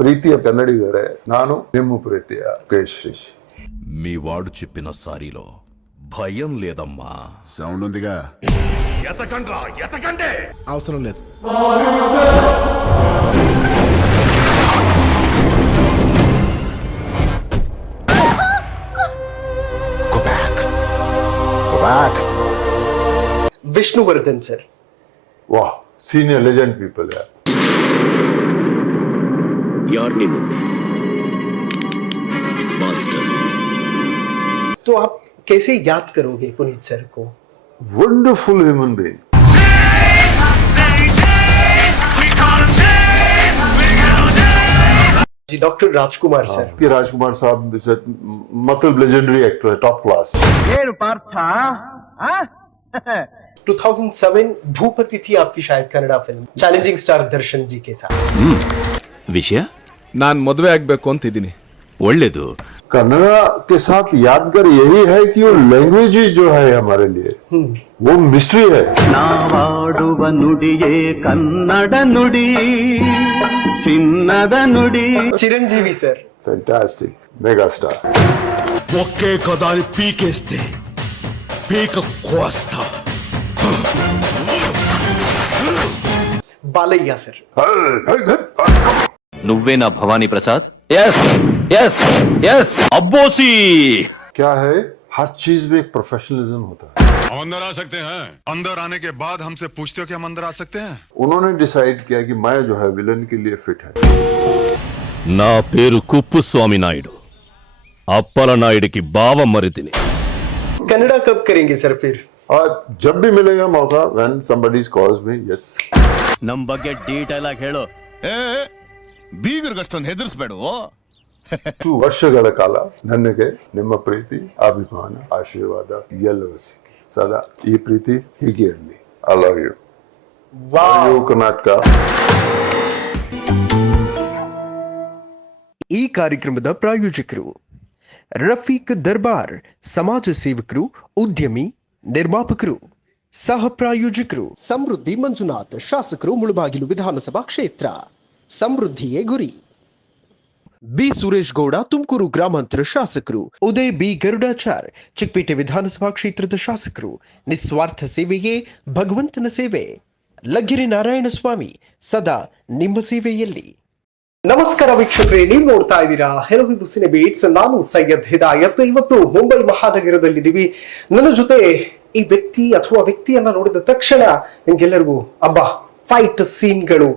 ಪ್ರೀತಿಯ ಕನ್ನಡಿಗರೇ, ನಾನು ನಿಮ್ಮ ಪ್ರೀತಿಯ ಕೇಶ್ರೀಶ್. మీ వాడు చెప్పిన సారీలో భయం లేదమ్మా. సౌండ్ ఉందిగా. ఎతకండ్రా, ఎతకండే. అవసరం లేదు. Go back. Go back. Vishnuvardhan sir. वाह, सीनियर लेजेंड पीपल यार. यार नीनू मास्टर. तो आप कैसे याद करोगे पुनीत सर को? Wonderful human being. जी डॉक्टर राजकुमार सर. कि राजकुमार साहब मतलब लेजेंडरी एक्टर है, टॉप क्लास. 2007 भूपति थी आपकी शायद Kannada film, challenging star Darshan ji के साथ. ವಿಷಯ ನಾನ್ ಮದುವೆ ಆಗ್ಬೇಕು ಅಂತಿದ್ದೀನಿ. ಒಳ್ಳೇದು. कन्नड़ा के साथ यादगार यही है कि वो लैंग्वेज ही जो है हमारे लिए वो मिस्ट्री है. ನಾವಾಡುವ ನುಡಿಯೇ ಕನ್ನಡ ನುಡಿ ಚಿನ್ನದ ನುಡಿ. Chiranjeevi sir. Fantastic mega star. ఒకే కదాని పీకేస్తే పీక కోస్తా. बालैया सर. నువ్వేనా Bhavani Prasad? Yes yes yes అబ్బోసి. क्या है, हर चीज में एक प्रोफेशनलिज्म होता है. हम अंदर आ सकते हैं? अंदर आने के बाद हमसे पूछते हो कि हम अंदर आ सकते हैं? उन्होंने डिसाइड किया कि मैं जो है विलन के लिए फिट है. నా పేరు కుప్పుస్వామి నాయుడు, అప్పల నాయుడికి బావ మరిదిని. कन्नड़ा कब करेंगे सर फिर? और जब भी मिलेगा मौका, when somebody calls me, yes. ನಮ್ ಬಗ್ಗೆ ಡೀಟೇಲ್ ಆಗಿ ಹೇಳು. ಬೀಗರ್ಗಷ್ಟೊಂದು ಹೆದರ್ಸ್ಬೇಡ. 2 ವರ್ಷಗಳ ಕಾಲ ನನಗೆ ನಿಮ್ಮ ಪ್ರೀತಿ, ಅಭಿಮಾನ, ಆಶೀರ್ವಾದ ಎಲ್ಲವೂ ಸಿಕ್ಕಿ ಸದಾ ಈ ಪ್ರೀತಿ ಹೀಗೆ ಇರಲಿ. I love you. वाह. ಕರ್ನಾಟಕ. ಈ ಕಾರ್ಯಕ್ರಮದ ಪ್ರಾಯೋಜಕರು ರಫೀಕ್ ದರ್ಬಾರ್, ಸಮಾಜ ಸೇವಕರು, ಉದ್ಯಮಿ, ನಿರ್ಮಾಪಕರು. ಸಹ ಪ್ರಾಯೋಜಕರು ಸಮೃದ್ಧಿ ಮಂಜುನಾಥ್, ಶಾಸಕರು, ಮುಳುಬಾಗಿಲು ವಿಧಾನಸಭಾ ಕ್ಷೇತ್ರ. ಸಮೃದ್ಧಿಯೇ ಗುರಿ. ಬಿ ಸುರೇಶ್ ಗೌಡ, ತುಮಕೂರು ಗ್ರಾಮಾಂತರ ಶಾಸಕರು. ಉದಯ್ ಬಿ ಗರುಡಾಚಾರ್, ಚಿಕ್ಕಪೇಟೆ ವಿಧಾನಸಭಾ ಕ್ಷೇತ್ರದ ಶಾಸಕರು. ನಿಸ್ವಾರ್ಥ ಸೇವೆಯೇ ಭಗವಂತನ ಸೇವೆ. ಲಗ್ಗೆರೆ ನಾರಾಯಣ ಸ್ವಾಮಿ, ಸದಾ ನಿಮ್ಮ ಸೇವೆಯಲ್ಲಿ. ನಮಸ್ಕಾರ ವೀಕ್ಷಕರೇ, ನೀವು ನೋಡ್ತಾ ಇದ್ದೀರಾ ಹೆಲೋ ಇದು ಸಿನೆ ಬೀಟ್ಸ್. ನಾನು ಸೈಯದ್ ಹಿದಾಯತ್. ಇವತ್ತು ಮುಂಬೈ ಮಹಾನಗರದಲ್ಲಿದ್ದೀವಿ. ನನ್ನ ಜೊತೆ ಈ ವ್ಯಕ್ತಿ ಅಥವಾ ವ್ಯಕ್ತಿಯನ್ನ ನೋಡಿದ ತಕ್ಷಣ ನಿಮ್ಗೆಲ್ಲರಿಗೂ ಅಬ್ಬಾ ಫೈಟ್ ಸೀನ್ಗಳು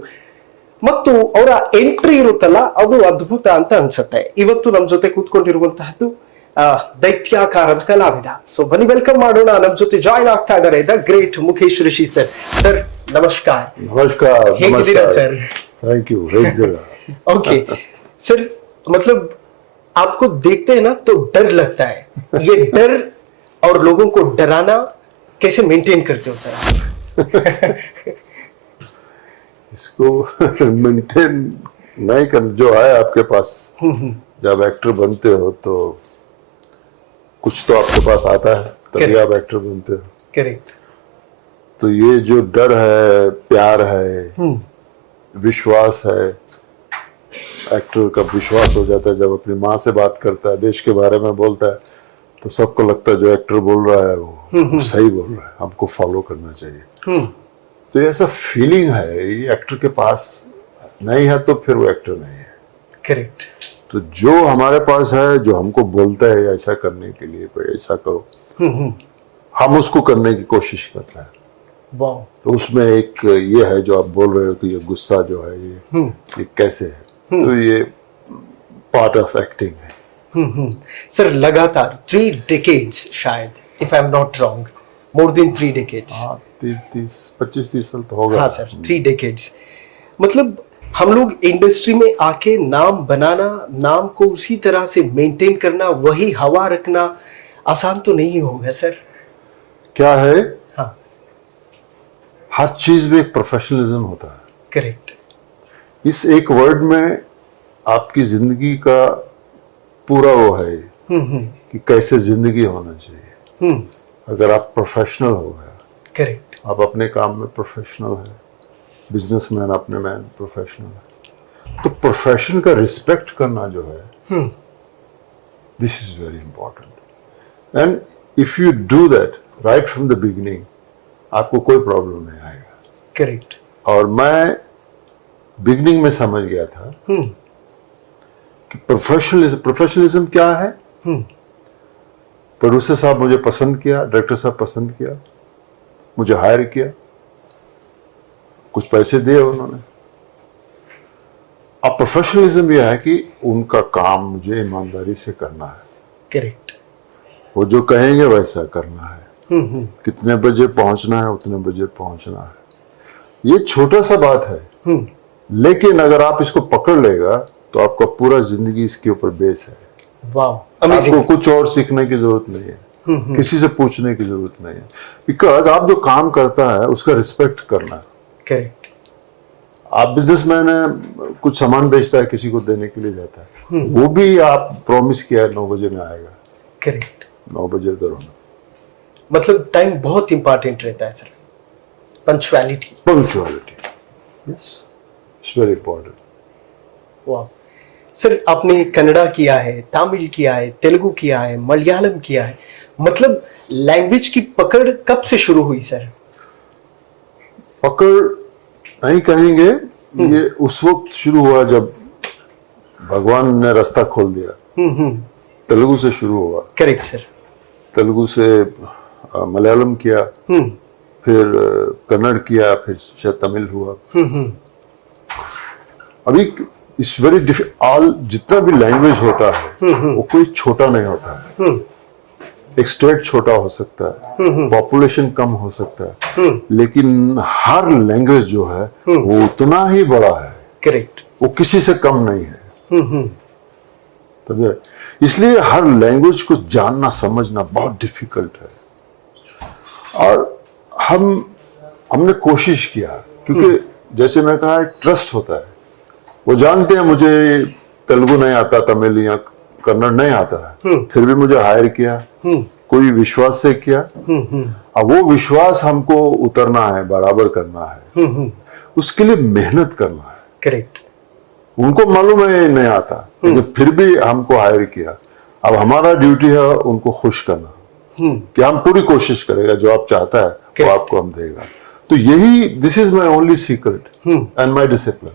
ಮತ್ತು ಅವರ ಎಂಟ್ರಿ ಇರುತ್ತಲ್ಲ, ಅದು ಅದ್ಭುತ ಅಂತ ಅನ್ಸುತ್ತೆ. ಇವತ್ತು ನಮ್ಮ ಜೊತೆ ಕೂತ್ಕೊಂಡಿರುವಂತಹದ್ದು ದೈತ್ಯಾಕಾರದ ಕಲಾವಿದ. ಸೊ ಬನ್ನಿ ವೆಲ್ಕಮ್ ಮಾಡೋಣ. ನಮ್ಮ ಜೊತೆ ಜಾಯಿನ್ ಆಗ್ತಾ ಇದ್ದಾರೆ the great Mukesh Rishi sir. Sir ನಮಸ್ಕಾರ. नमस्कार. ಹೇಗಿದ್ದೀರಾ ಸರ್? Thank you. ಹೇಗಿದ್ದೀರಾ? ओके सर, मतलब आपको देखते हैं ना तो डर लगता है. ये डर और लोगों को डराना कैसे मेंटेन करते हो सर? इसको मेंटेन नहीं कर, जो है आपके पास. जब एक्टर बनते हो तो कुछ तो आपके पास आता है, तभी आप एक्टर बनते हो. करेक्ट. तो ये जो डर है, प्यार है, विश्वास है, एक्टर का विश्वास हो जाता है. जब अपनी माँ से बात करता है, देश के बारे में बोलता है, तो सबको लगता है जो एक्टर बोल रहा है वो सही बोल रहा है, हमको फॉलो करना चाहिए. तो ये ऐसा फीलिंग है, ये एक्टर के पास नहीं है तो फिर वो एक्टर नहीं है. करेक्ट. तो जो हमारे पास है, जो हमको बोलता है ऐसा करने के लिए, ऐसा करो, हम उसको करने की कोशिश करते हैं. वाह. तो उसमें एक ये है जो आप बोल रहे हो कि ये गुस्सा जो है ये कैसे है. तो ये पार्ट ऑफ एक्टिंग है. सर लगातार 3 decades शायद, if I am not wrong, more than 3 decades. हाँ, 25-30 साल तो होगा. हाँ सर, 3 decades. मतलब हम लोग इंडस्ट्री में आके नाम बनाना, नाम को उसी तरह से मेंटेन करना, वही हवा रखना आसान तो नहीं होगा सर. क्या है, हाँ. हर चीज में एक प्रोफेशनलिज्म होता है. करेक्ट. इस एक वर्ड में आपकी जिंदगी का पूरा वो है कि कैसे जिंदगी होना चाहिए. अगर आप प्रोफेशनल हो गया, करेक्ट. आप अपने काम में प्रोफेशनल है, बिजनेसमैन अपने मैन प्रोफेशनल है, तो प्रोफेशन का रिस्पेक्ट करना जो है, this is very important. And if you do that right from the beginning, आपको कोई प्रॉब्लम नहीं आएगा। करेक्ट। और मैं बिगिनिंग में समझ गया था कि प्रोफेशनलिज्म क्या है। प्रोड्यूसर साहब मुझे पसंद किया, डायरेक्टर साहब पसंद किया, मुझे हायर किया, कुछ पैसे दिए उन्होंने। अब प्रोफेशनलिज्म यह है कि उनका काम मुझे ईमानदारी से करना है। करेक्ट। वो जो कहेंगे वैसा करना है। कितने बजे पहुंचना है उतने बजे पहुंचना है। ये छोटा सा बात है, लेकिन अगर आप इसको पकड़ लेगा तो आपका पूरा जिंदगी इसके ऊपर बेस है। वाह, आपको कुछ और सीखने की जरूरत नहीं है, किसी से पूछने की जरूरत नहीं है, बिकॉज आप जो काम करता है उसका रिस्पेक्ट करना है। करेक्ट। आप बिजनेसमैन है, कुछ सामान बेचता है, किसी को देने के लिए जाता है, वो भी आप प्रॉमिस किया है 9 बजे में आएगा। करेक्ट। 9 बजे इधर होना। मतलब टाइम बहुत इंपॉर्टेंट रहता है sir. Punctuality. Yes, it's very important. वाह सर, आपने कन्नड़ा किया है, तमिल किया है, तेलुगु किया है, मलयालम किया है, मतलब लैंग्वेज की पकड़ कब से शुरू हुई सर? पकड़ नहीं कहेंगे, ये उस वक्त शुरू हुआ जब भगवान ने रास्ता खोल दिया। तेलुगु से शुरू हुआ। Correct sir. तेलुगु से मलयालम किया, फिर कन्नड़ किया, फिर शायद तमिल हुआ। अभी इस वेरी ऑल जितना भी लैंग्वेज होता है वो कोई छोटा नहीं होता है। एक स्टेट छोटा हो सकता है, पॉपुलेशन कम हो सकता है, लेकिन हर लैंग्वेज जो है वो उतना ही बड़ा है। करेक्ट। वो किसी से कम नहीं है। तब इसलिए हर लैंग्वेज को जानना समझना बहुत डिफिकल्ट है। और हमने कोशिश किया, क्योंकि जैसे मैं कहा ट्रस्ट होता है। वो जानते हैं मुझे तेलुगु नहीं आता, तमिल या कन्नड़ नहीं आता है, फिर भी मुझे हायर किया, कोई विश्वास से किया। अब वो विश्वास हमको उतरना है, बराबर करना है, उसके लिए मेहनत करना है। करेक्ट। उनको मालूम है नहीं आता, लेकिन फिर भी हमको हायर किया। अब हमारा ड्यूटी है उनको खुश करना, कि हम पूरी कोशिश करेगा, जो आप चाहता है वो आपको हम देगा। तो यही, this is my only secret and my discipline.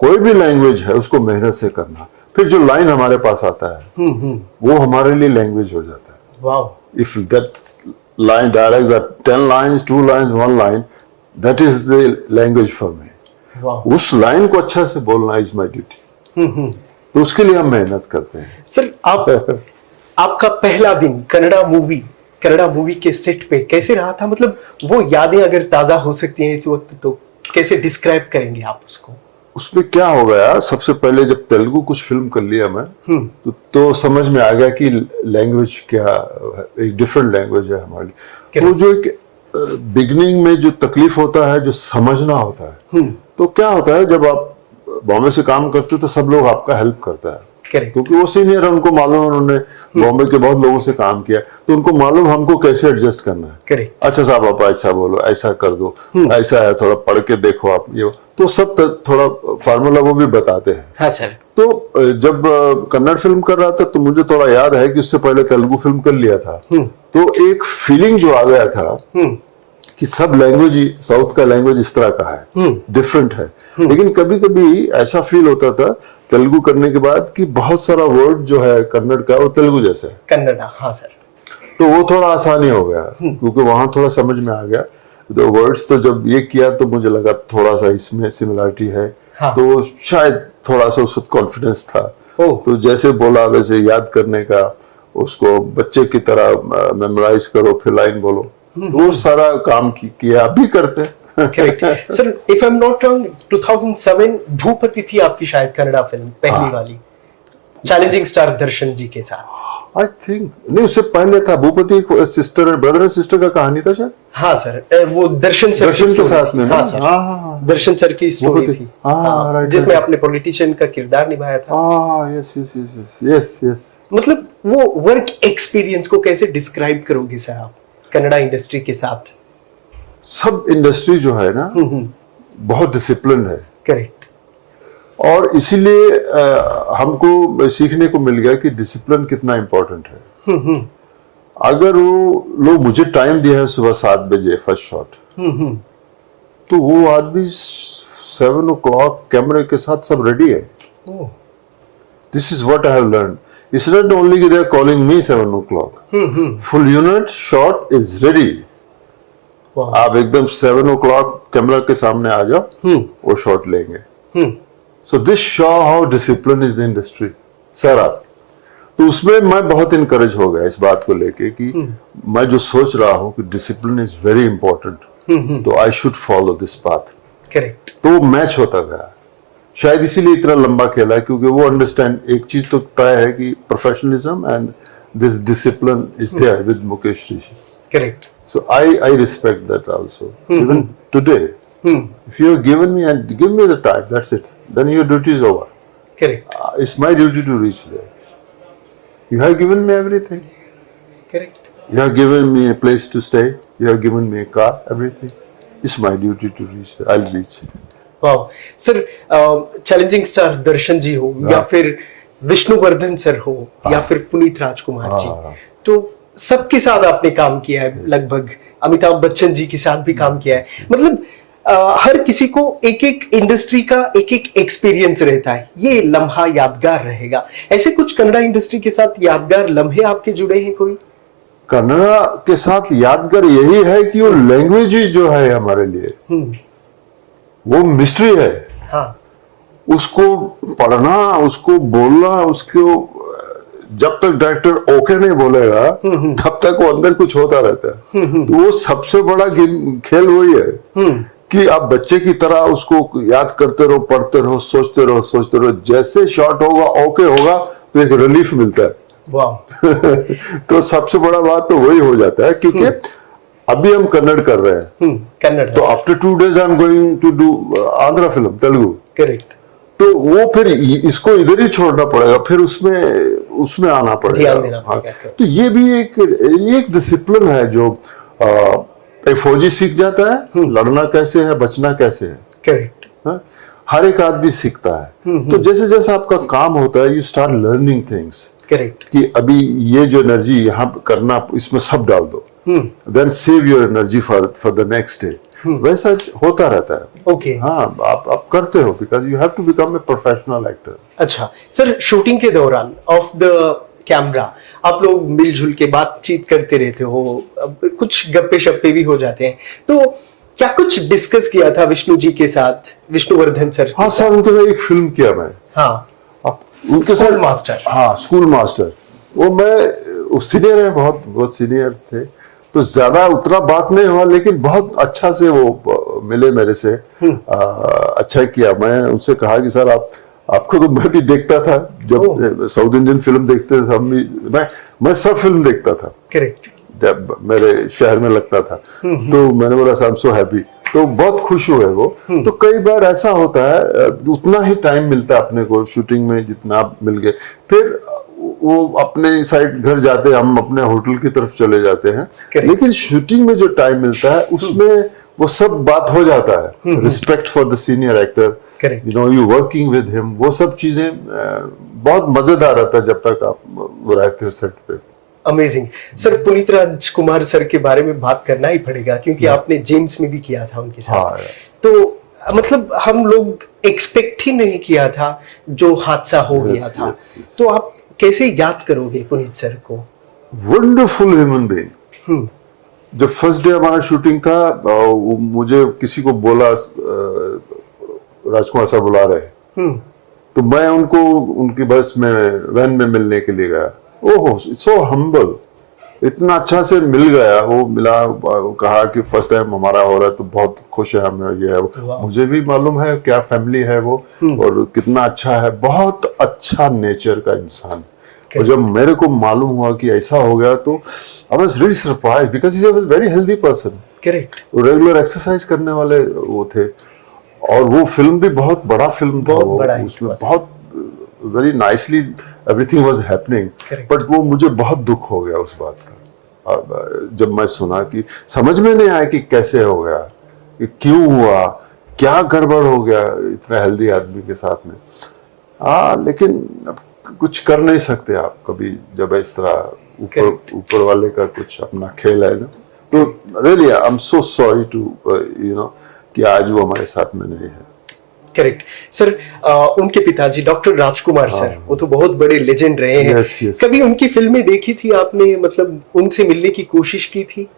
कोई भी लैंग्वेज है उसको मेहनत से करना, फिर जो लाइन हमारे पास आता है वो हमारे लिए लैंग्वेज हो जाता है। वाह। If that line dialogues are 10 lines, 2 lines, 1 line, that is the language for me. वाह। उस लाइन को अच्छा से बोलना इज माई ड्यूटी। तो उसके लिए हम मेहनत करते हैं। सर, आपका पहला दिन कन्नड़ा मूवी के सेट पे कैसे रहा था? मतलब वो यादें अगर ताजा हो सकती हैं इस वक्त तो कैसे डिस्क्राइब करेंगे आप उसको? उसमें क्या हो गया, सबसे पहले जब तेलुगु कुछ फिल्म कर लिया मैं, तो समझ में आ गया कि लैंग्वेज क्या, एक डिफरेंट लैंग्वेज है हमारे लिए। तो जो एक बिगनिंग में जो तकलीफ होता है, जो समझना होता है, तो क्या होता है जब आप बॉम्बे से काम करते हो तो सब लोग आपका हेल्प करता है। क्योंकि वो सीनियर है, उनको मालूम है, उन्होंने बॉम्बे के बहुत लोगों से काम किया, तो उनको मालूम हमको कैसे एडजस्ट करना है। अच्छा साहब आप ऐसा बोलो, ऐसा कर दो, ऐसा है, थोड़ा पढ़ के देखो आप, ये तो सब थोड़ा फार्मूला वो भी बताते हैं। हाँ सर। तो जब कन्नड़ फिल्म कर रहा था तो मुझे थोड़ा याद है कि उससे पहले तेलुगु फिल्म कर लिया था, तो एक फीलिंग जो आ गया था कि सब लैंग्वेज, साउथ का लैंग्वेज इस तरह का है, डिफरेंट है। लेकिन कभी कभी ऐसा फील होता था तेलुगु करने के बाद कि बहुत सारा वर्ड जो है कन्नड़ का वो तेलुगु जैसा है। कन्नड़ा, हाँ सर। तो वो थोड़ा आसानी हो गया, क्योंकि वहां थोड़ा समझ में आ गया। तो वर्ड्स तो जब ये किया तो मुझे लगा थोड़ा सा इसमें सिमिलरिटी है। हाँ। तो शायद थोड़ा सा उसको कॉन्फिडेंस था। तो जैसे बोला वैसे याद करने का, उसको बच्चे की तरह मेमोराइज करो, फिर लाइन बोलो, तो वो सारा काम किया, अभी करते हैं। Sir, if I am not wrong, 2007 Bhoopathi थी आपकी शायद कन्नड़ा फिल्म, पहली वाली, चैलेंजिंग स्टार दर्शन जी के साथ। आई थिंक नहीं, उससे पहले था Bhupathi, sister brother and sister का कहानी था शायद। हाँ सर, वो दर्शन के साथ में। हाँ सर, दर्शन सर की स्टोरी थी, जिसमें आपने पॉलिटिशियन का किरदार निभाया था। यस। मतलब वो वर्क एक्सपीरियंस को कैसे डिस्क्राइब करोगे सर आप कन्नड़ा इंडस्ट्री के साथ? सब इंडस्ट्री जो है ना बहुत डिसिप्लिन है। करेक्ट। और इसीलिए हमको सीखने को मिल गया कि डिसिप्लिन कितना इम्पोर्टेंट है। अगर वो लोग मुझे टाइम दिया है सुबह 7 बजे फर्स्ट शॉट, तो वो आदमी 7 o'clock कैमरे के साथ सब रेडी है। This is what I have learn. It's not only कि they are calling me 7 o'clock, full unit shot is ready. आप एकदम 7 o'clock कैमरा के सामने आ जाओ, वो शॉट लेंगे। So this show how discipline is the industry sir. आप तो उसमें मैं बहुत इनकरेज हो गया इस बात को लेके कि मैं जो सोच रहा हूँ कि डिसिप्लिन इज वेरी इंपॉर्टेंट, तो I should follow this path. Correct. तो वो मैच होता गया। शायद इसीलिए इतना लंबा खेला, क्योंकि वो अंडरस्टैंड, एक चीज तो तय है कि professionalism and this discipline is there with Mukesh Rishi. Correct. So I respect that also. Even today, if you have given me and give me the time, that's it. Then your duty is over. Correct. It's my duty to reach there. You have given me everything. Correct. You have given me a place to stay. You have given me a car, everything. It's my duty to reach there. I'll reach. वाह sir, challenging star Darshan जी हो या फिर Vishnuvardhana sir हो या फिर पुनीत राजकुमार जी, तो सबके साथ आपने काम किया है। लगभग अमिताभ बच्चन जी के साथ भी काम किया है। मतलब हर किसी को एक एक इंडस्ट्री का एक एक एक्सपीरियंस रहता है, ये लम्हा यादगार रहेगा। ऐसे कुछ कन्नड़ा इंडस्ट्री के साथ यादगार लम्हे आपके जुड़े हैं कोई? कन्नड़ा के साथ यादगार यही है कि वो लैंग्वेज ही जो है हमारे लिए, वो मिस्ट्री है। हाँ। उसको पढ़ना, उसको बोलना, उसको जब तक डायरेक्टर ओके नहीं बोलेगा तब तक वो अंदर कुछ होता रहता है। तो वो सबसे बड़ा खेल वही है कि आप बच्चे की तरह उसको याद करते रहो, पढ़ते रहो, सोचते रहो। जैसे शॉट होगा, ओके होगा, तो एक रिलीफ मिलता है। वाह। तो सबसे बड़ा बात तो वही हो जाता है, क्योंकि अभी हम कन्नड़ कर रहे हैं, कन्नड़। तो after 2 days I am going to do Andhra film, Telugu. Correct. तो वो फिर इसको इधर ही छोड़ना पड़ेगा, फिर उसमें आना पड़ेगा। ध्यान देना हाँ, पड़ेगा। तो ये भी एक डिसिप्लिन है जो एक फौजी सीख जाता है, लड़ना कैसे है, बचना कैसे है। करेक्ट। हाँ, हर एक आदमी सीखता है। तो जैसे जैसे आपका काम होता है, you start learning things. Correct. कि अभी ये जो एनर्जी यहाँ करना, इसमें सब डाल दो, then save your energy for the next day. वैसा होता रहता है। ओके। हाँ, आप करते हो, because you have to become a professional actor. अच्छा सर, शूटिंग के दौरान ऑफ द कैमरा आप लोग मिलजुल के बातचीत करते रहते हो, अब कुछ गप्पे शप्पे भी हो जाते हैं, तो क्या कुछ डिस्कस किया था विष्णु जी के साथ, विष्णुवर्धन सर? हाँ सर, उनके साथ एक फिल्म किया मैं। हाँ। उनके स्कूल साथ मास्टर। हाँ, स्कूल मास्टर। वो मैं सीनियर है, बहुत सीनियर थे, तो ज्यादा उतना बात नहीं हुआ, लेकिन बहुत अच्छा से वो मिले मेरे से। अच्छा किया। मैं उनसे कहा कि सर आपको तो मैं भी देखता था, जब साउथ इंडियन फिल्म देखते थे हम भी, मैं सब फिल्म देखता था। करेक्ट। जब मेरे शहर में लगता था, तो मैंने बोला आई एम सो हैप्पी। तो बहुत खुश हुए वो। तो कई बार ऐसा होता है, उतना ही टाइम मिलता है अपने को शूटिंग में जितना मिल गए, फिर वो अपने साइड घर जाते हैं, हम अपने होटल की तरफ चले जाते हैं। लेकिन शूटिंग में जो टाइम मिलता है, उसमें वो सब बात हो जाता है। Respect for the senior actor, you know, you working with him, वो सब चीजें बहुत मजेदार रहता है जब तक आप रहते हो सेट पे। Amazing sir. Puneet Rajkumar sir के बारे में बात करना ही पड़ेगा, क्योंकि आपने जेम्स में भी किया था उनके साथ। हाँ, तो मतलब हम लोग एक्सपेक्ट ही नहीं किया था जो हादसा हो गया था। तो आप कैसे याद करोगे पुनीत सर को? Wonderful human being. जब फर्स्ट डे हमारा शूटिंग था, मुझे किसी को बोला राजकुमार साहब बुला रहे, तो मैं उनको उनकी बस में, वैन में मिलने के लिए गया। ओह, सो हम्बल, इतना अच्छा से मिल गया। वो मिला, कहा कि फर्स्ट टाइम हमारा हो रहा है, तो बहुत खुश है हमें। ये है, मुझे भी मालूम है क्या फैमिली है वो, और कितना अच्छा है, बहुत अच्छा नेचर का इंसान। और जब मेरे को मालूम हुआ कि ऐसा हो गया, तो I was really surprised, because he was very healthy person. Correct. Regular exercise करने वाले वो थे, और वो फिल्म भी बहुत बड़ा फिल्म था। उसमें बहुत very nicely everything was happening. But वो मुझे बहुत दुख हो गया उस बात का, जब मैं सुना कि समझ में नहीं आया कि कैसे हो गया, कि क्यों हुआ, क्या गड़बड़ हो गया इतना हेल्दी आदमी के साथ में। लेकिन अब कुछ कर नहीं सकते आप कभी, जब इस तरह ऊपर वाले का कुछ अपना खेल है ना। तो really I am so sorry to कि आज वो हमारे साथ में नहीं है। Correct sir. उनके पिताजी डॉक्टर राजकुमार सर, वो तो बहुत बड़े लेजेंड रहे हैं। Yes. कभी उनकी फिल्में देखी थी आपने, मतलब उनसे मिलने की कोशिश की थी?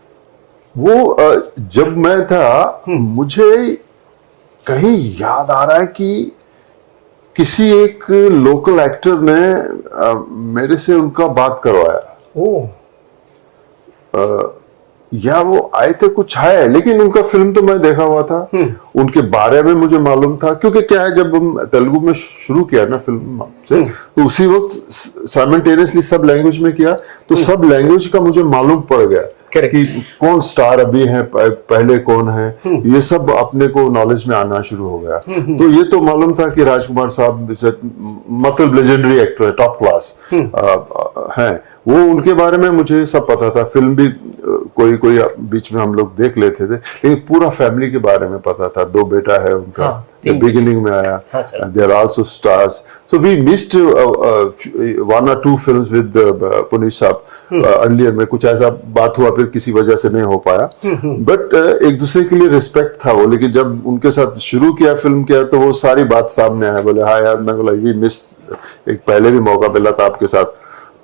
वो जब मैं था, मुझे कहीं याद आ रहा है कि किसी एक लोकल एक्टर ने मेरे से उनका बात करवाया। ओह। या वो आए थे, कुछ है, लेकिन उनका फिल्म तो मैं देखा हुआ था। उनके बारे में मुझे मालूम था, क्योंकि क्या है, जब हम तेलुगु में शुरू किया ना फिल्म से, तो उसी वक्त साइमल्टेनियसली सब लैंग्वेज में किया, तो सब लैंग्वेज का मुझे मालूम पड़ गया कि कौन स्टार अभी है, पहले कौन है, ये सब अपने को नॉलेज में आना शुरू हो गया। तो ये तो मालूम था कि राजकुमार साहब मतलब लेजेंडरी एक्टर है, टॉप क्लास हैं। वो उनके बारे में मुझे सब पता था। फिल्म भी कोई बीच में हम लोग देख लेते थे, लेकिन पूरा फैमिली के बारे में पता था। 2 बेटा है उनका, बिगिनिंग में आया। They are also stars, so we missed 1 or 2 films with Puneet साहब अर्लियर में। कुछ ऐसा बात हुआ, फिर किसी वजह से नहीं हो पाया, बट एक दूसरे के लिए रिस्पेक्ट था वो। लेकिन जब उनके साथ शुरू किया, फिल्म किया, तो वो सारी बात सामने आया। बोले हाँ यार, मैं बोला वी मिस, एक पहले भी मौका मिला था आपके साथ,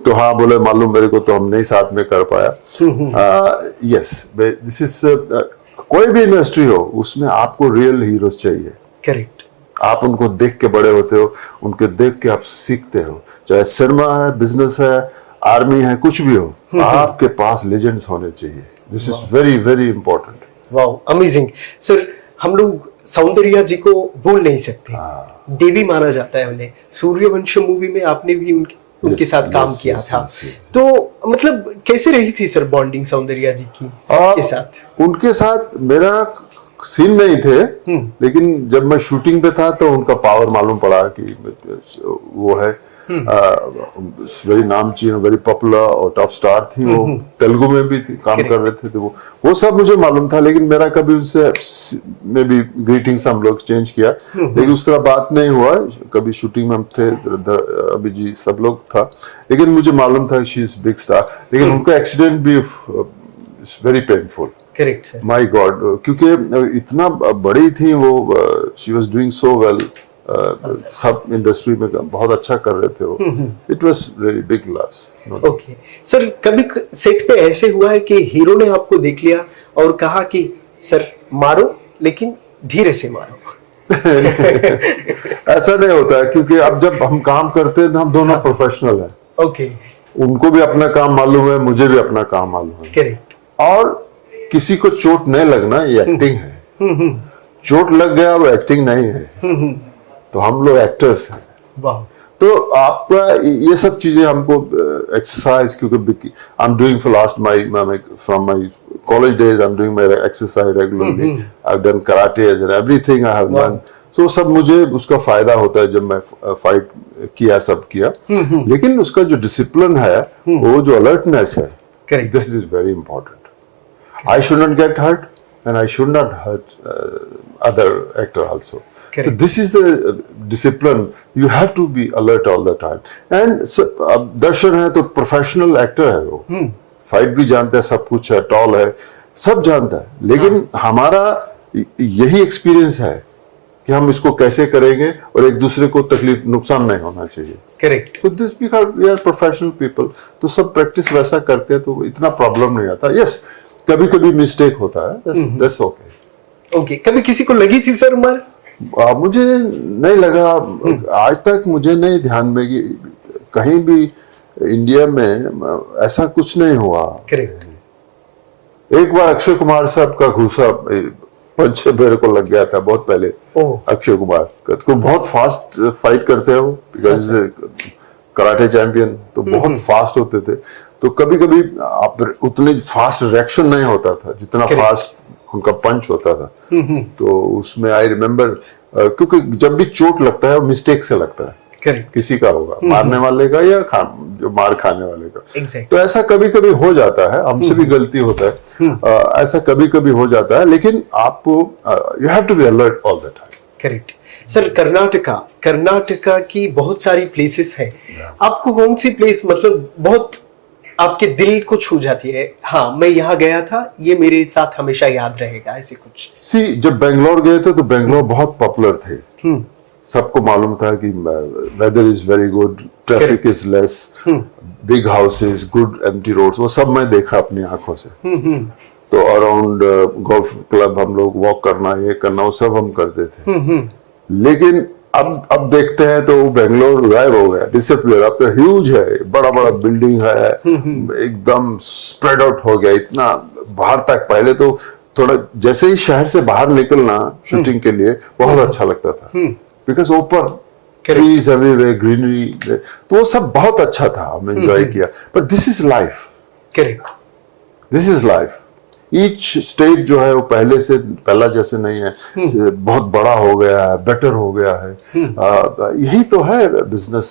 तो हाँ बोले मालूम मेरे को, तो हम नहीं साथ में कर पाया। यस, दिस इज कोई भी इंडस्ट्री हो, उसमें आपको रियल हीरोज चाहिए। करेक्ट। आप उनको देख के बड़े होते हो, उनके देख के आप सीखते हो। चाहे सिनेमा है, बिजनेस है, आर्मी है, कुछ भी हो, आपके पास लेजेंड्स होने चाहिए। This is very very important. Wow, amazing sir. हम लोग सौंदर्या जी को भूल नहीं सकते, देवी माना जाता है उन्हें। सूर्यवंशम मूवी में आपने भी उनके साथ काम किया था। तो मतलब कैसे रही थी सर बॉन्डिंग सौंदर्या जी की सबके साथ? उनके साथ मेरा सीन नहीं थे, लेकिन जब मैं शूटिंग पे था तो उनका पावर मालूम पड़ा कि वो है वेरी नामचीन, वेरी पॉपुलर और टॉप स्टार थी। वो तेलुगु में भी काम कर रहे थे, तो वो सब मुझे मालूम था। लेकिन मेरा कभी उनसे में भी ग्रीटिंग्स हम लोग चेंज किया, लेकिन उस तरह बात नहीं हुआ। कभी शूटिंग में हम थे, अभी जी सब लोग था, लेकिन मुझे मालूम था शी इज बिग स्टार। लेकिन उनका एक्सीडेंट भी very painful. Correct sir. My God, क्योंकि इतना बड़ी थी वो, she was doing so well, सब इंडस्ट्री में बहुत अच्छा कर रहे थे वो। It was really big loss. Okay sir, कभी सेट पे ऐसे हुआ है कि हीरो ने आपको देख लिया और कहा कि सर मारो, लेकिन धीरे से मारो? ऐसा नहीं होता है, क्योंकि अब जब हम काम करते हैं तो हम दोनों प्रोफेशनल हैं। ओके। उनको भी अपना काम मालूम है, मुझे भी अपना काम मालूम है। करेक्ट। और किसी को चोट नहीं लगना, ये एक्टिंग है। चोट लग गया, वो एक्टिंग नहीं है। तो हम लोग एक्टर्स हैं। वाह। तो आपका ये सब चीजें हमको एक्सरसाइज, क्योंकि I am doing for last from my college days, I am doing my exercise regularly. I have done karate and everything I have done. So सब मुझे उसका फायदा होता है जब मैं फाइट किया, सब किया। लेकिन उसका जो डिसिप्लिन है, वो जो अलर्टनेस है, this is very important. I should not get hurt, and I should not hurt other actor also. So this is the discipline. You have to be alert all the time. And दर्शन है तो professional actor है वो, fight भी जानता है, सब कुछ है, टॉल है, सब जानता है। लेकिन हमारा यही एक्सपीरियंस है कि हम इसको कैसे करेंगे और एक दूसरे को तकलीफ, नुकसान नहीं होना चाहिए। Correct. So this because we are professional people, तो सब प्रैक्टिस वैसा करते हैं, तो इतना प्रॉब्लम नहीं आता। यस, कभी कभी मिस्टेक होता है, that's okay. ओके, कभी किसी को लगी थी सर मार? मुझे नहीं लगा, आज तक मुझे नहीं ध्यान में कि कहीं भी इंडिया में ऐसा कुछ नहीं हुआ। करेक्ट। एक बार अक्षय कुमार साहब का घूसा पंच मेरे को लग गया था, बहुत पहले। अक्षय कुमार को बहुत फास्ट फाइट करते हैं वो, बिकॉज कराटे चैंपियन, तो बहुत फास्ट होते थे। तो कभी कभी आप उतने फास्ट रिएक्शन नहीं होता था जितना फास्ट उनका पंच होता था। तो उसमें आई रिमेम्बर, क्योंकि जब भी चोट लगता है वो मिस्टेक से लगता है। करेक्ट किसी का होगा, मारने वाले का या जो मार खाने वाले का। एग्जैक्ट तो ऐसा कभी कभी हो जाता है, हमसे भी गलती होता है, ऐसा कभी कभी हो जाता है, लेकिन आपको you have to be alert all the time. Correct sir. Karnataka की बहुत सारी प्लेसेस हैं, आपको कौन सी प्लेस मतलब बहुत आपके दिल को छू जाती है, हाँ मैं यहाँ गया था, ये मेरे साथ हमेशा याद रहेगा, ऐसे कुछ? सी, जब बेंगलोर गए थे तो बेंगलोर बहुत पॉपुलर थे, सबको मालूम था कि weather is very good, traffic is less, big houses, good empty roads, वो सब मैं देखा अपनी आंखों से। तो अराउंड गोल्फ क्लब हम लोग वॉक करना, ये करना, वो सब हम करते थे। लेकिन अब देखते हैं तो बेंगलोर गायब हो गया, डिसअपियर। अब तो ह्यूज है, बड़ा बड़ा बिल्डिंग है, एकदम स्प्रेड आउट हो गया इतना बाहर तक। पहले तो थोड़ा जैसे ही शहर से बाहर निकलना शूटिंग के लिए बहुत अच्छा लगता था, because open trees everywhere, greenery, तो वो सब बहुत अच्छा था, हमने एंजॉय किया। But this is life, correct, this is life. Each state जो है वो पहले से पहला जैसे नहीं है, बहुत बड़ा हो गया है, बेटर हो गया है। यही तो है बिजनेस,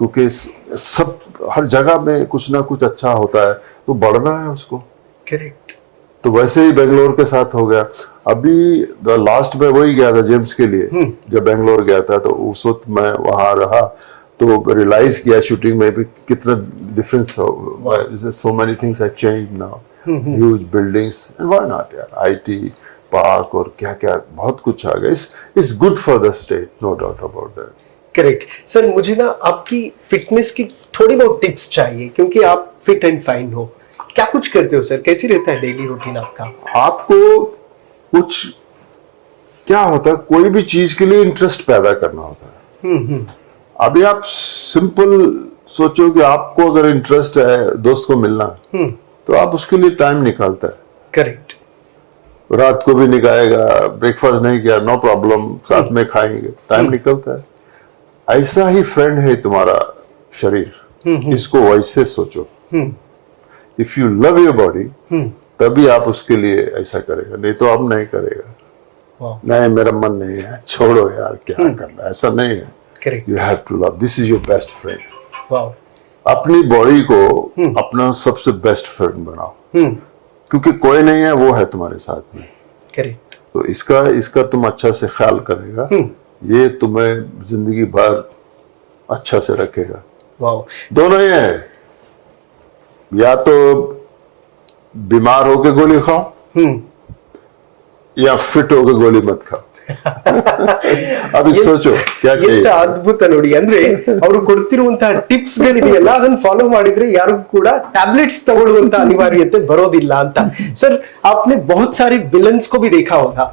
क्योंकि सब हर जगह में कुछ ना कुछ अच्छा होता है, तो बढ़ना है उसको। करेक्ट। तो वैसे ही बेंगलोर के साथ हो गया। अभी लास्ट में वही गया था जेम्स के लिए, जब बेंगलोर गया था तो उस वक्त मैं वहां रहा, तो रियलाइज किया शूटिंग में भी कितना डिफरेंस हो। So many things have changed now, huge buildings, and why not यार, आईटी पार्क और क्या क्या बहुत कुछ आ गया। It's good for the state, no doubt about that. Correct sir. मुझे ना आपकी फिटनेस की थोड़ी बहुत टिप्स चाहिए, क्योंकि आप फिट एंड फाइन हो। क्या कुछ करते हो सर, कैसी रहता है डेली रूटीन आपका? आपको कुछ क्या होता है, कोई भी चीज के लिए इंटरेस्ट पैदा करना होता है। अभी आप सिंपल सोचो कि आपको अगर इंटरेस्ट है दोस्त को मिलना, तो आप उसके लिए टाइम निकालता है। करेक्ट। रात को भी निकालेगा, ब्रेकफास्ट नहीं किया, नो प्रॉब्लम, साथ में खाएंगे, टाइम निकलता है। ऐसा ही फ्रेंड है तुम्हारा शरीर, इसको वैसे सोचो। If you love your body, तभी आप उसके लिए ऐसा करेगा, नहीं तो आप नहीं करेगा। नहीं मेरा मन नहीं है, छोड़ो यार क्या करना, ऐसा नहीं है। Correct. You have to love, this is your best friend. Wow. अपनी बॉडी को अपना सबसे बेस्ट फ्रेंड बनाओ, क्योंकि कोई नहीं है, वो है तुम्हारे साथ में। करेक्ट। तो इसका तुम अच्छा से ख्याल करेगा, ये तुम्हें जिंदगी भर अच्छा से रखेगा। वाओ। दोनों ही है, या तो बीमार होके गोली खाओ, या फिट होके गोली मत खाओ। अभी सोचो क्या चाहिए। ಎಂತ ಅದ್ಭುತ ನೋಡಿ, ಅಂದ್ರೆ ಅವರು ಕೊಡ್ತಿರುವಂತಹ ಟಿಪ್ಸ್ ಗಳಿದೆಯಲ್ಲ, ಅದನ್ನ ಫಾಲೋ ಮಾಡಿದ್ರೆ ಯಾರಿಗೂ ಕೂಡ ಟ್ಯಾಬ್ಲೆಟ್ಸ್ ತಗೊಳ್ಳುವಂತ ಅನಿವಾರ್ಯತೆ ಬರೋದಿಲ್ಲ ಅಂತ। सर आपने बहुत सारे विलन्स को भी देखा होगा,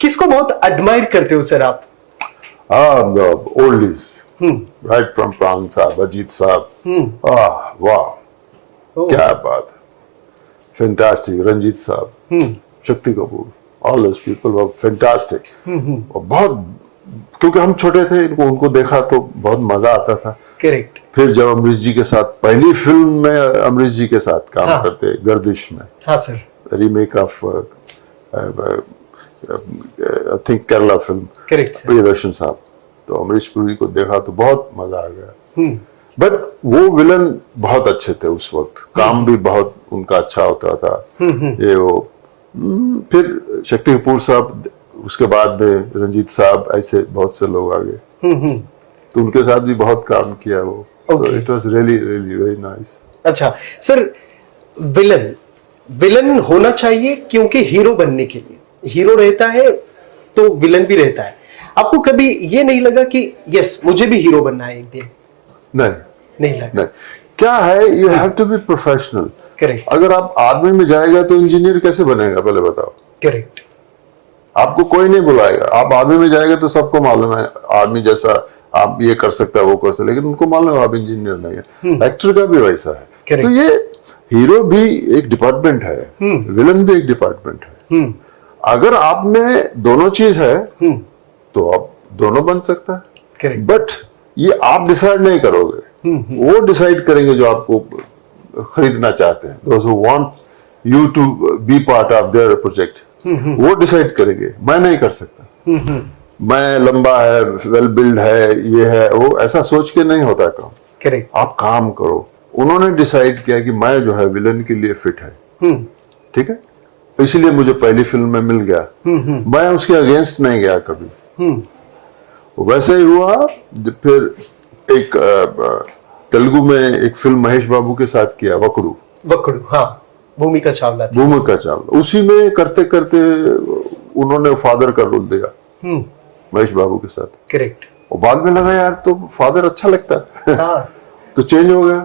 किसको बहुत एडमायर करते हो सर आप? ओल्डीज, राइट फ्रॉम प्राण साहब, अजीत साहब, वाह क्या बात, फैंटास्टिक। रंजीत साहब, Shakti Kapoor, all those people were fantastic। और बहुत, क्योंकि हम छोटे थे, उनको देखा तो बहुत मजा आता था। करेक्ट। फिर जब अमरीश जी के साथ पहली फिल्म में अमरीश जी के साथ काम करते, गर्दिश में, हाँ sir, remake of I think Kerala film, correct. Priyadarshan साहब, तो अमरीश पुरी को देखा तो बहुत मजा आ गया। बट वो विलन बहुत अच्छे थे उस वक्त, काम भी बहुत उनका अच्छा होता था। ये वो फिर शक्ति कपूर साहब, उसके बाद में रंजीत साहब, ऐसे बहुत से लोग आ गए, तो उनके साथ भी बहुत काम किया वो। It was really really very nice. अच्छा सर, विलन होना चाहिए, क्योंकि हीरो बनने के लिए हीरो रहता है तो विलन भी रहता है। आपको कभी ये नहीं लगा कि यस मुझे भी हीरो बनना है एक दिन? नहीं लगा। नहीं, क्या है, you have to be professional. Correct. अगर आप आर्मी में जाएगा तो इंजीनियर कैसे बनेगा, पहले बताओ। करेक्ट। आपको कोई नहीं बुलाएगा, आप आर्मी में जाएगा तो सबको मालूम है आर्मी जैसा आप ये कर सकता है, वो कर सकता है, लेकिन उनको मालूम है आप इंजीनियर नहीं है। एक्टर का भी वैसा है। Correct. तो ये हीरो भी एक डिपार्टमेंट है, विलन भी एक डिपार्टमेंट है। अगर आप में दोनों चीज है तो आप दोनों बन सकता है। Correct. बट ये आप डिसाइड नहीं करोगे, वो डिसाइड करेंगे जो आपको खरीदना चाहते हैं, those who want you to be part of their project, वो डिसाइड करेंगे, मैं नहीं कर सकता। मैं लंबा है, वेल बिल्ड है, ये है वो, ऐसा सोच के नहीं होता काम। करेक्ट। आप काम करो। उन्होंने डिसाइड किया कि मैं जो है विलन के लिए फिट है, ठीक है, इसलिए मुझे पहली फिल्म में मिल गया। मैं उसके अगेंस्ट नहीं गया कभी। वैसे ही हुआ। फिर एक तेलुगु में एक फिल्म महेश बाबू के साथ किया, वकड़ू। वकड़ू, हाँ, भूमिका चावला थी। भूमिका चावला, उसी में करते करते उन्होंने फादर का रोल दिया महेश बाबू के साथ। करेक्ट। और बाद में लगा यार तो फादर अच्छा लगता है। हाँ। तो चेंज हो गया।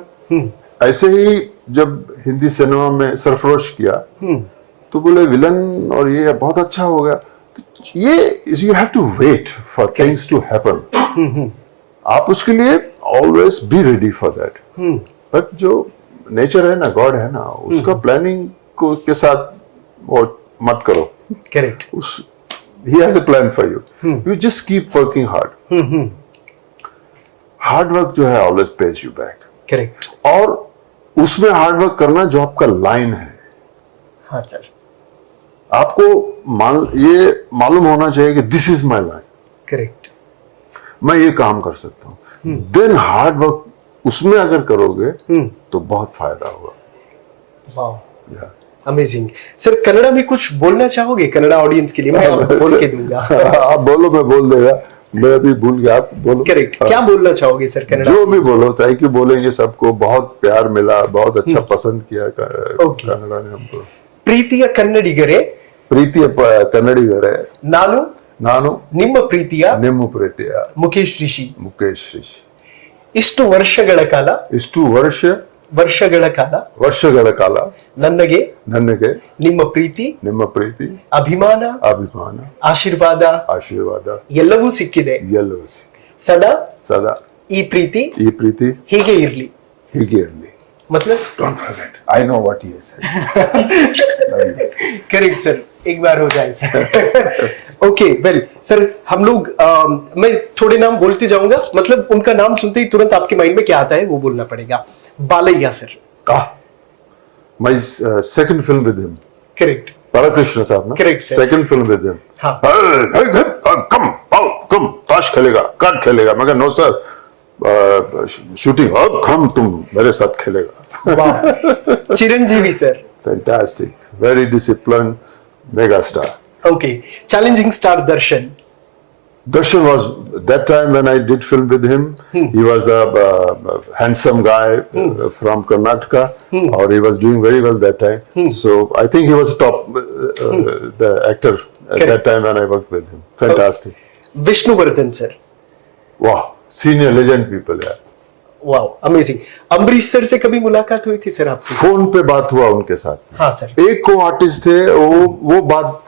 ऐसे ही जब हिंदी सिनेमा में सरफरोश किया तो बोले विलन और ये बहुत अच्छा हो गया। तो ये you have to wait for things to happen. आप उसके लिए always be ready for that. But जो नेचर है ना, गॉड है ना, उसका प्लानिंग को के साथ वो मत करो। Correct. He has a plan for you. You just keep working hard. Hard work जो है always pays you back. Correct. और उसमें हार्ड वर्क करना जो आपका लाइन है। हाँ सर। आपको ये मालूम होना चाहिए कि this is my line. Correct. मैं ये काम कर सकता हूँ। देन हार्ड वर्क उसमें अगर करोगे तो बहुत फायदा होगा। वाह, अमेजिंग। सर कन्नड़ा में कुछ बोलना चाहोगे कन्नड़ा ऑडियंस के लिए? मैं आपको बोल के दूंगा। आप बोलो, मैं बोल देगा। मैं अभी भूल गया, आप बोलो। करेक्ट। क्या बोलना चाहोगे सर कन्नड़ा? जो भी बोलो, थैंक यू बोलेंगे सबको। बहुत प्यार मिला, बहुत अच्छा पसंद किया कन्नड़ा ने हमको। प्रीतिಯ ಕನ್ನಡಿಗರೇ, ಪ್ರೀತಿಯ ಕನ್ನಡಿಗರೇ, ನಾನು ನಿಮ್ಮ ಪ್ರೀತಿಯ ಮುಖೇಶ್ ರಿಷಿ. ಇಷ್ಟು ವರ್ಷಗಳ ಕಾಲ ನನಗೆ ನಿಮ್ಮ ಪ್ರೀತಿ ಅಭಿಮಾನ ಆಶೀರ್ವಾದ ಎಲ್ಲವೂ ಸಿಕ್ಕಿದೆ. ಸದಾ ಈ ಪ್ರೀತಿ ಹೀಗೆ ಇರ್ಲಿ. मतलब don't forget, I know what he is. Correct sir, एक बार हो जाए सर। ओके वेल सर, हम लोग मैं थोड़े नाम बोलते जाऊंगा, मतलब उनका नाम सुनते ही तुरंत आपके माइंड में क्या आता है वो बोलना पड़ेगा। Balayya sir. My second film with him. Correct. Balkrishna साहब ना। Correct sir. Second film with him. हाँ। कम ताश खेलेगा, कार्ड खेलेगा। मैं कहा नो सर, शूटिंग, अब कम तुम मेरे साथ खेलेगा। Chiranjeevi sir. Fantastic, very disciplined, mega star. Okay, challenging star Darshan. Darshan was that time when I did film with him. He was the handsome guy from Karnataka, or he was doing very well that time. So I think he was top the actor at that time when I worked with him. Fantastic. Vishnuvardhan sir. Wow, senior legend people यार। Wow, amazing. Ambareesh sir से कभी मुलाकात हुई थी sir आपकी? Phone पे बात हुआ उनके साथ। हाँ सर। एक को आर्टिस्ट थे, वो बात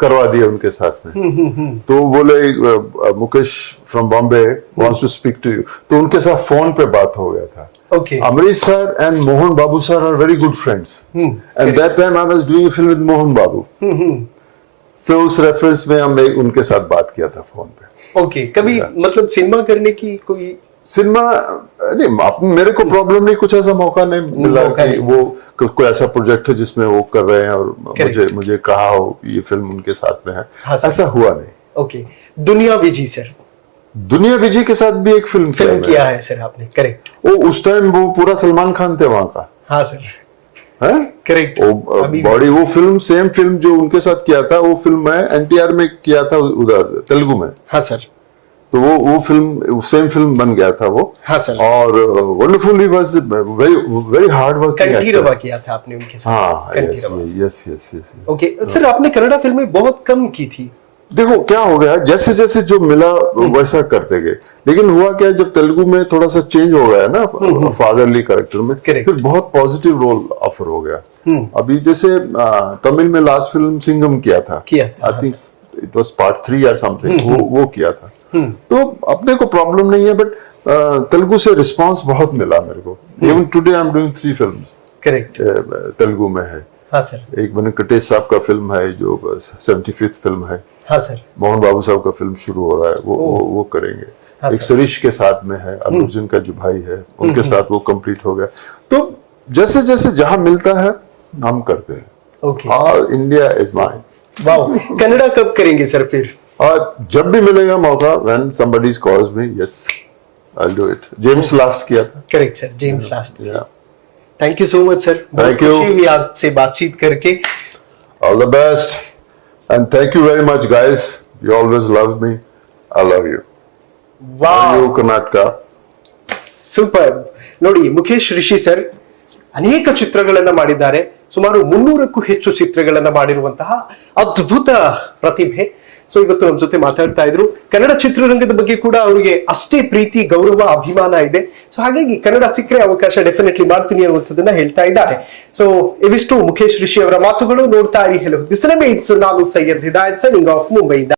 करवा दिया उनके साथ में। तो बोले Mukesh from Bombay wants to speak to you, तो उनके साथ फोन पे बात हो गया था। Okay. Amrish sir and Mohan Babu sir are very good friends, and that time I was doing a film with Mohan Babu. तो उस रेफरेंस में हमने उनके साथ बात किया था फोन पे। ओके, कभी मतलब सिनेमा करने की कोई? सिनेमा नहीं, मेरे को प्रॉब्लम नहीं, कुछ ऐसा मौका नहीं मिला कि वो कोई ऐसा प्रोजेक्ट है जिसमें वो कर रहे हैं और मुझे कहा हो ये फिल्म उनके साथ में है। हाँ, ऐसा हुआ नहीं। ओके। दुनिया विजी सर। दुनिया विजी के साथ भी एक फिल्म किया है सर आपने। करेक्ट। वो उस टाइम वो पूरा सलमान खान थे वहां का। हाँ सर। है करेक्ट। बॉडी वो फिल्म, सेम फिल्म जो उनके साथ किया था, वो फिल्म मैं एनटीआर में किया था उधर तेलुगु में। हाँ सर। तो वो फिल्म सेम फिल्म बन गया था वो। हाँ सर। और wonderful, he was very hard work किया था आपने उनके साथ। हाँ, यस। ओके सर, आपने कन्नड़ा फिल्में बहुत कम की थी। देखो क्या हो गया, जैसे जैसे जो मिला वैसा करते गए, लेकिन हुआ क्या, जब तेलुगु में थोड़ा सा चेंज हो गया ना फादरली कैरेक्टर में, फिर बहुत पॉजिटिव रोल ऑफर हो गया। अभी जैसे तमिल में लास्ट फिल्म सिंघम किया था, I think it was part 3 और समथिंग, वो किया था। तो अपने को प्रॉब्लम नहीं है, बट तेलुगु से रिस्पांस बहुत मिला मेरे को। Even today I am doing 3 films. Correct. Telugu में है। हाँ सर। एक वेंकटेश साहब का फिल्म है जो 75th फिल्म है। हाँ सर। मोहन बाबू साहब का फिल्म शुरू हो रहा है, वो करेंगे। हाँ, एक सरीश के साथ में है, अर्जुन का जो भाई है उनके साथ वो कंप्लीट हो गया। तो जैसे जैसे जहां मिलता है हम करते हैं। Okay. All India is mine. Wow, Kannada कब करेंगे सर फिर? और जब भी मिलेगा मौका, when somebody calls me, yes, I'll do it. James last किया था. Correct sir, James last. Yeah. Thank you so much sir. Thank you. खुशी हुई आपसे बातचीत करके. All the best. And thank you very much, guys. You always loved me. I love you. Wow, You, Karnataka. Super. ನೋಡಿ, Mukesh Rishi sir ಅನೇಕ ಚಿತ್ರಗಳನ್ನ ಮಾಡಿದ್ದಾರೆ. ಸುಮಾರು 300ಕ್ಕೂ ಹೆಚ್ಚು ಚಿತ್ರಗಳನ್ನ ಮಾಡಿರುವಂತಹ ಅದ್ಭುತ ಪ್ರತಿಭೆ. ಸೊ ಇವತ್ತು ನಮ್ಮ ಜೊತೆ ಮಾತಾಡ್ತಾ ಇದ್ರು. ಕನ್ನಡ ಚಿತ್ರರಂಗದ ಬಗ್ಗೆ ಕೂಡ ಅವರಿಗೆ ಅಷ್ಟೇ ಪ್ರೀತಿ, ಗೌರವ, ಅಭಿಮಾನ ಇದೆ. ಸೊ ಹಾಗಾಗಿ ಕನ್ನಡ ಸಿಕ್ಕರೆ ಅವಕಾಶ ಡೆಫಿನೆಟ್ಲಿ ಮಾಡ್ತೀನಿ ಅನ್ನುವಂಥದ್ದನ್ನ ಹೇಳ್ತಾ ಇದ್ದಾರೆ. ಸೊ ಇವಿಷ್ಟು ಮುಖೇಶ್ ರಿಷಿ ಅವರ ಮಾತುಗಳು. ನೋಡ್ತಾ ಇರಿ ಹೆಲೋ ಬಿಸಿನೆಸ್. ನಾನು ಸೈಯದ್ ಹಿದಾಯತ್ ಸೈನಿಂಗ್ ಆಫ್ ಮುಂಬೈಯಿಂದ.